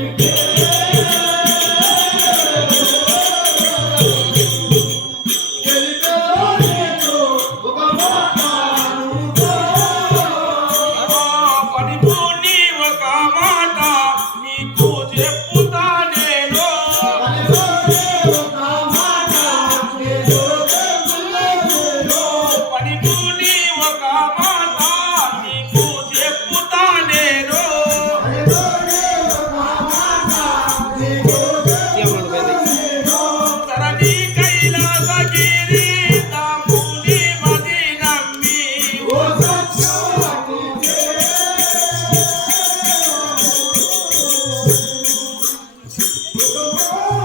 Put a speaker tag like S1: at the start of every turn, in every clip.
S1: you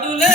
S2: అటులే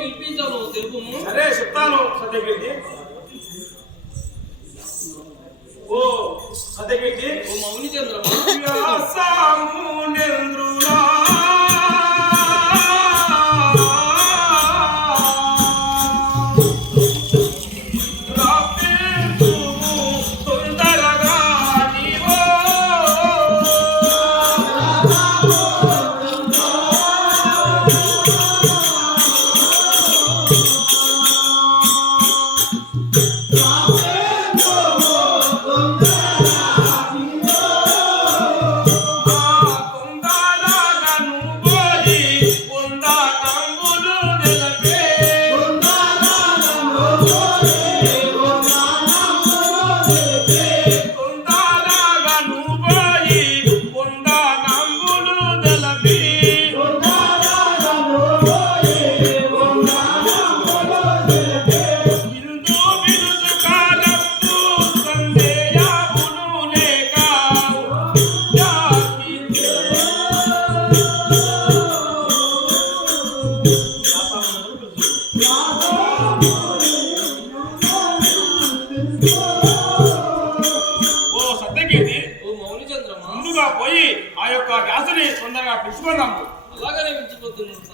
S2: తెలుపుము.
S1: సరే చెప్తాను సత్యకీర్తి ఓ సత్యకీర్తి
S2: ఓ మౌని చంద్రమా
S1: ఆ తొందరగా పిలుచుకున్నాము
S2: అలాగనే మించిపోతున్నాను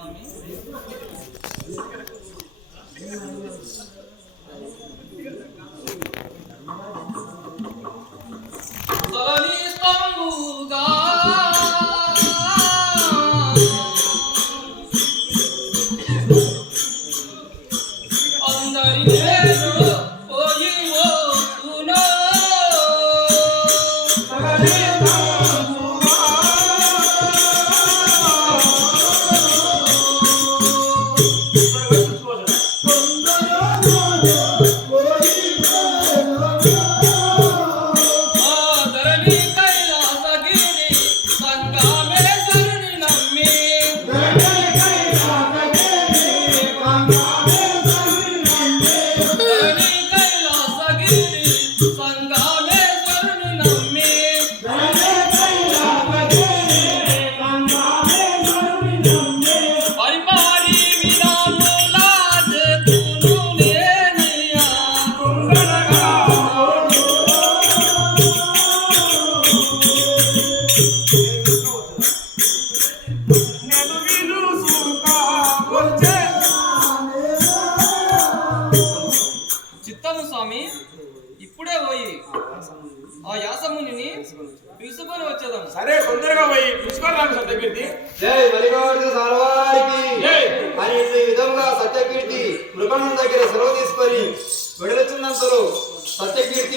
S2: ఆ యాసముని పిలుచుకొని వచ్చేదాం.
S1: సరే తొందరగా పోయి పిలుచుకోరాము సత్యకీర్తి
S3: జై మలికార్జున సారవారికి. అని ఈ విధంగా సత్యకీర్తి మృగం దగ్గర సెలవు తీసుకొని వెడలొచ్చినంతలో సత్యకీర్తి